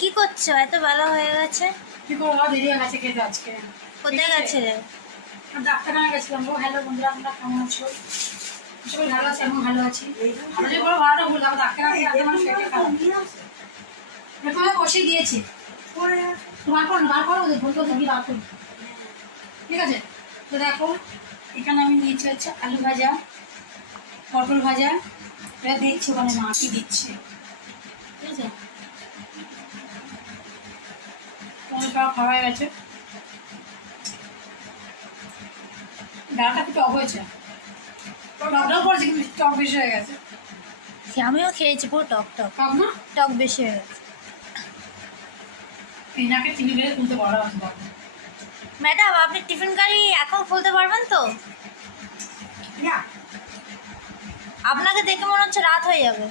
কি করছো? এত বেলা হয়ে গেছে। কি করবো, দেরি হয়ে গেছে খেতে আজকে। কোথায় গেছিলে? ডাক্তারখানা গেছিলাম। ও হ্যালো বন্ধুরা, তোমরা কেমন আছো? সবাই ভালো আছে, আমি ভালো আছি। আমরা যে বড় ভাড়াটা বললাম ডাক্তারখানা গেলে আমার শরীরটা খারাপ। তোমাকে বসিয়ে দিয়েছি, বার করো ওদের বলতে বলতে কি বার করো, ঠিক আছে? তো দেখো এখানে আমি নিয়েছি হচ্ছে আলু ভাজা, পটল ভাজা। এবার দেখছি ওখানে মা কি দিচ্ছে, ঠিক আছে? তোমাদের সব খাওয়া হয়ে গেছে। ডালটা একটু টক হয়েছে, টকটাও পড়েছে কিন্তু টক বেশি হয়ে গেছে। আমিও খেয়েছি, পুরো টক টক। টক না, টক বেশি হয়ে গেছে। এনাকে চিনি বেড়ে তুলতে বড় আছে। ম্যাডাম, আপনি টিফিন গাড়ি এখন খুলতে পারবেন তো? না, আপনাকে দেখে মনে হচ্ছে রাত হয়ে যাবে।